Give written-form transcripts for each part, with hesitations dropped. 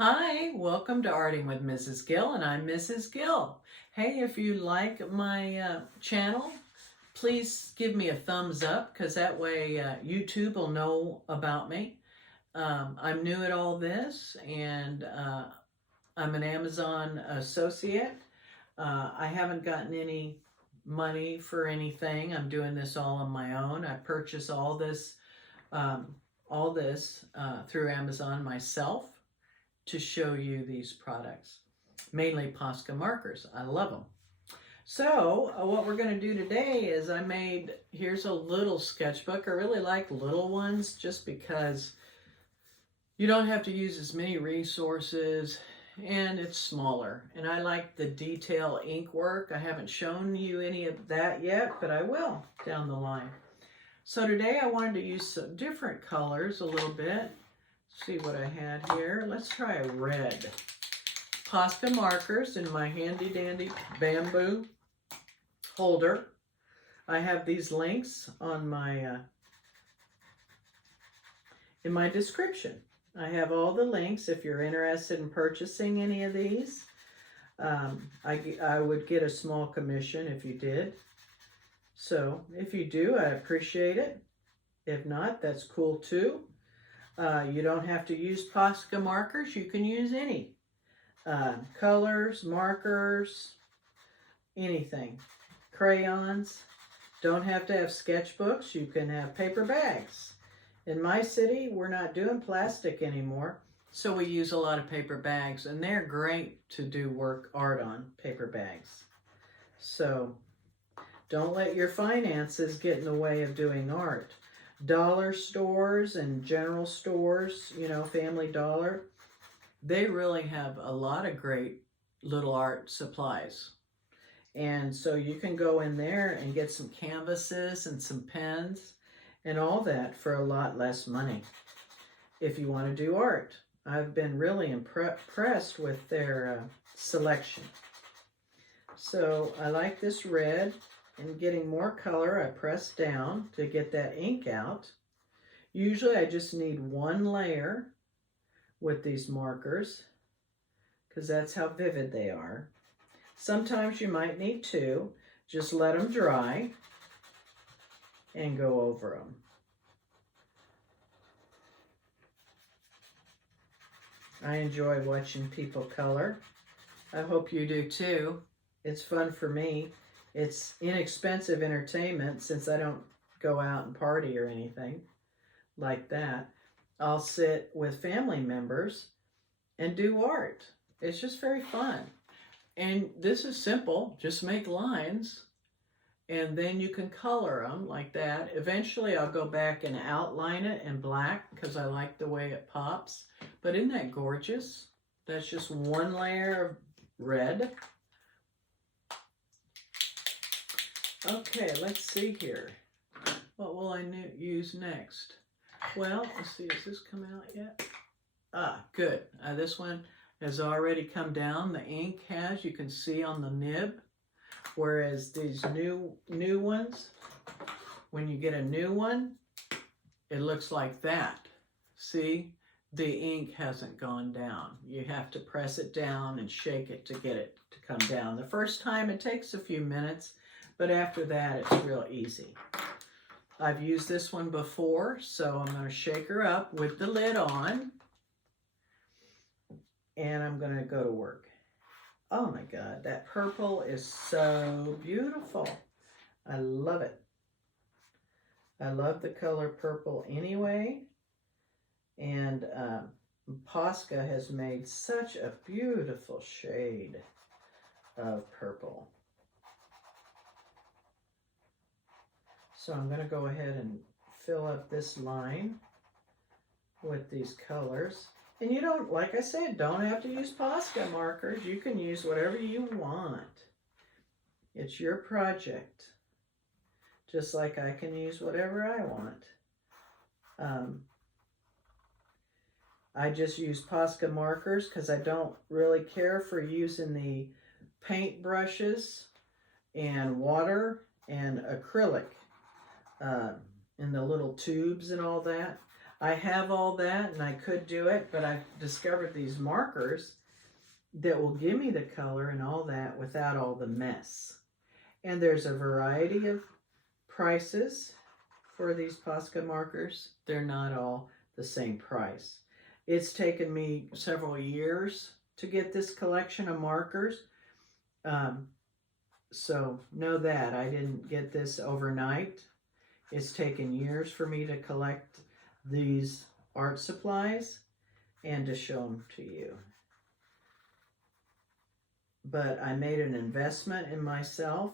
Hi, welcome to Arting with Mrs. Gill, and I'm Mrs. Gill. Hey, if you like my channel, please give me a thumbs up because that way YouTube will know about me. I'm new at all this, and I'm an Amazon associate. I haven't gotten any money for anything. I'm doing this all on my own. I purchase um, all this through Amazon myself to show you these products, mainly Posca markers. I love them. So what we're going to do today is here's a little sketchbook. I really like little ones just because you don't have to use as many resources and it's smaller. And I like the detail ink work. I haven't shown you any of that yet, but I will down the line. So today I wanted to use some different colors a little bit. See what I had here. Let's try a red. Posca markers in my handy dandy bamboo holder. I have these links on my in my description. I have all the links if you're interested in purchasing any of these. I would get a small commission if you did. So if you do, I appreciate it. If not, that's cool too. You don't have to use Posca markers. You can use any colors, markers, anything. Crayons. Don't have to have sketchbooks. You can have paper bags. In my city, we're not doing plastic anymore, so we use a lot of paper bags, and they're great to do art on, paper bags. So don't let your finances get in the way of doing art. Dollar stores and general stores, you know, Family Dollar, they really have a lot of great little art supplies. And so you can go in there and get some canvases and some pens and all that for a lot less money if you want to do art. I've been really impressed with their selection. So I like this red. And getting more color, I press down to get that ink out. Usually I just need one layer with these markers because that's how vivid they are. Sometimes you might need two. Just let them dry and go over them. I enjoy watching people color. I hope you do too. It's fun for me. It's inexpensive entertainment since I don't go out and party or anything like that. I'll sit with family members and do art. It's just very fun. And this is simple. Just make lines and then you can color them like that. Eventually I'll go back and outline it in black because I like the way it pops. But isn't that gorgeous? That's just one layer of red. Okay, let's see here. What will I use next? Well, let's see, has this come out yet? Ah, good. This one has already come down. The ink has, you can see on the nib. Whereas these new ones, when you get a new one, it looks like that. See? The ink hasn't gone down. You have to press it down and shake it to get it to come down. The first time it takes a few minutes, but after that, it's real easy. I've used this one before, so I'm going to shake her up with the lid on. And I'm going to go to work. Oh my God, that purple is so beautiful. I love it. I love the color purple anyway. And Posca has made such a beautiful shade of purple. So I'm going to go ahead and fill up this line with these colors. And you don't, like I said, don't have to use Posca markers. You can use whatever you want. It's your project. Just like I can use whatever I want. I just use Posca markers because I don't really care for using the paint brushes and water and acrylic in the little tubes and all that. I have all that and I could do it, but I've discovered these markers that will give me the color and all that without all the mess. And there's a variety of prices for these Posca markers. They're not all the same price. It's taken me several years to get this collection of markers. So know that I didn't get this overnight. It's taken years for me to collect these art supplies and to show them to you. But I made an investment in myself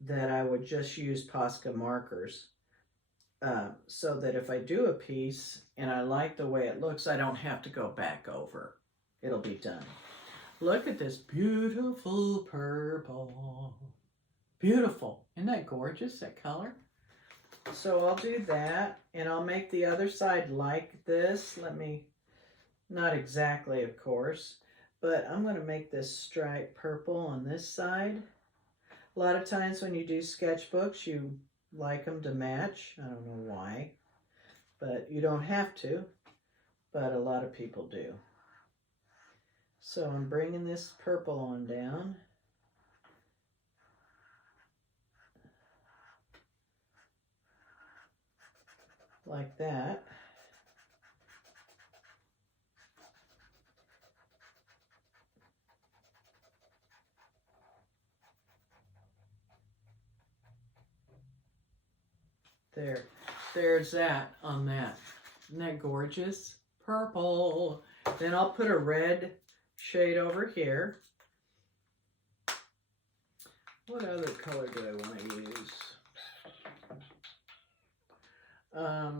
that I would just use Posca markers so that if I do a piece and I like the way it looks, I don't have to go back over. It'll be done. Look at this beautiful purple. Beautiful. Isn't that gorgeous, that color? So I'll do that, and I'll make the other side like this. Not exactly, of course, but I'm going to make this stripe purple on this side. A lot of times when you do sketchbooks, you like them to match. I don't know why, but you don't have to, but a lot of people do. So I'm bringing this purple on down. Like that. There's that on that. Isn't that gorgeous? Purple. Then I'll put a red shade over here. What other color do I want to use? I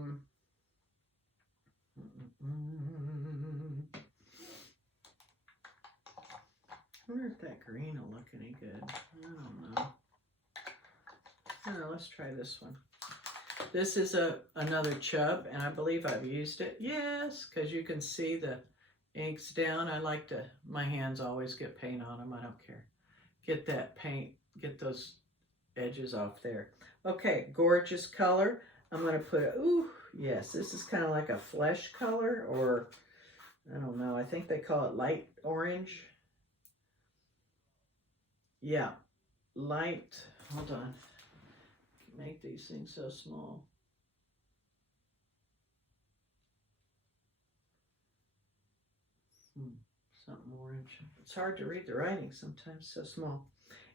wonder if that green will look any good. I don't know. Let's try this one. This is another Chub, and I believe I've used it. Yes, because you can see the ink's down. I like to, my hands always get paint on them. I don't care. Get that paint, get those edges off there. Okay, gorgeous color. I'm going to put a, ooh, yes, this is kind of like a flesh color, or I don't know. I think they call it light orange. Yeah, light, hold on. Make these things so small. Something orange. It's hard to read the writing sometimes, so small.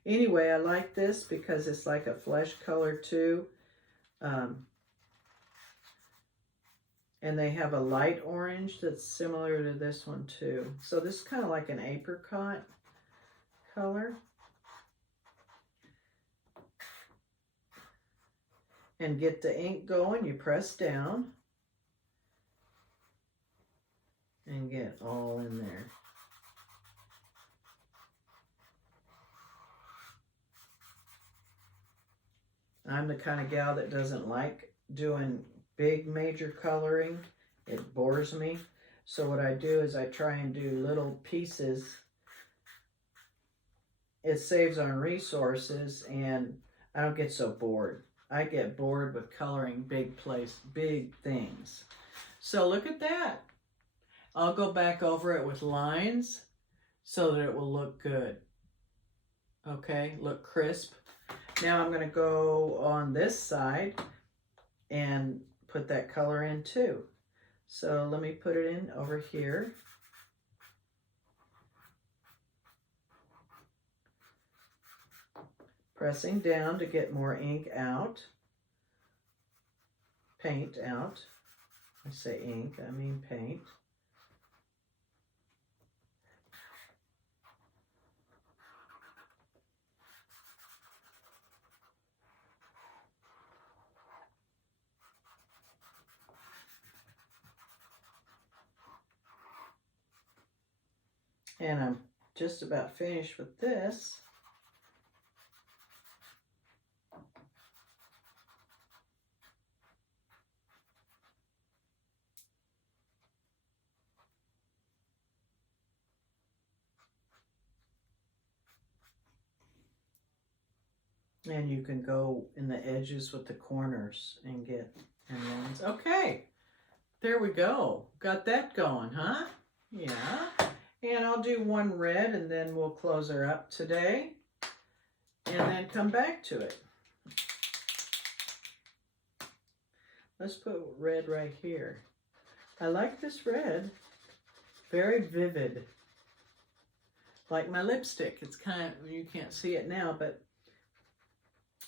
Anyway, I like this because it's like a flesh color too. And they have a light orange that's similar to this one too. So this is kind of like an apricot color. And get the ink going, you press down and get all in there. I'm the kind of gal that doesn't like doing big major coloring. It bores me. So what I do is I try and do little pieces. It saves on resources and I don't get so bored. I get bored with coloring big things. So look at that. I'll go back over it with lines so that it will look good. Okay, look crisp. Now I'm going to go on this side and put that color in too. So let me put it in over here. Pressing down to get more ink out. Paint out. I say ink, I mean paint. And I'm just about finished with this. And you can go in the edges with the corners and get lines. Okay, There we go. Got that going, huh? Yeah. And I'll do one red and then we'll close her up today. And then come back to it. Let's put red right here. I like this red. Very vivid. Like my lipstick. It's kind of, you can't see it now, but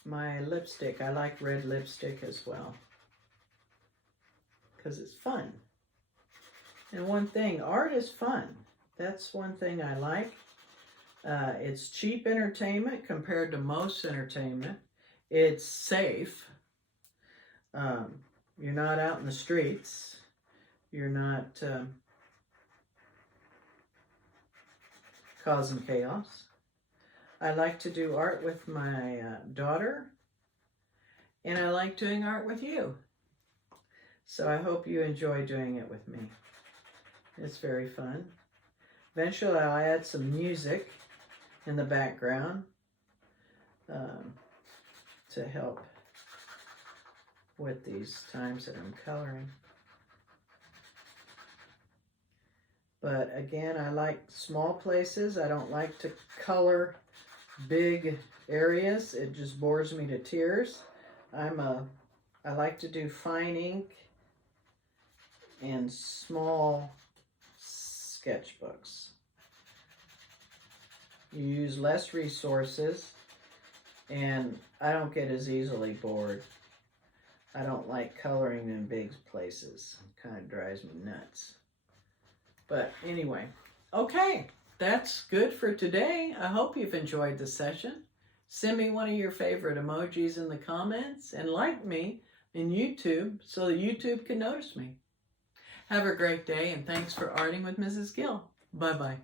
my lipstick, I like red lipstick as well. Because it's fun. And one thing, art is fun. That's one thing I like. It's cheap entertainment compared to most entertainment. It's safe. You're not out in the streets. You're not causing chaos. I like to do art with my daughter. And I like doing art with you. So I hope you enjoy doing it with me. It's very fun. Eventually I'll add some music in the background to help with these times that I'm coloring. But again, I like small places. I don't like to color big areas. It just bores me to tears. I like to do fine ink and small sketchbooks. You use less resources, and I don't get as easily bored. I don't like coloring in big places. It kind of drives me nuts. But anyway, okay, that's good for today. I hope you've enjoyed the session. Send me one of your favorite emojis in the comments and like me in YouTube so that YouTube can notice me. Have a great day, and thanks for arting with Mrs. Gill. Bye-bye.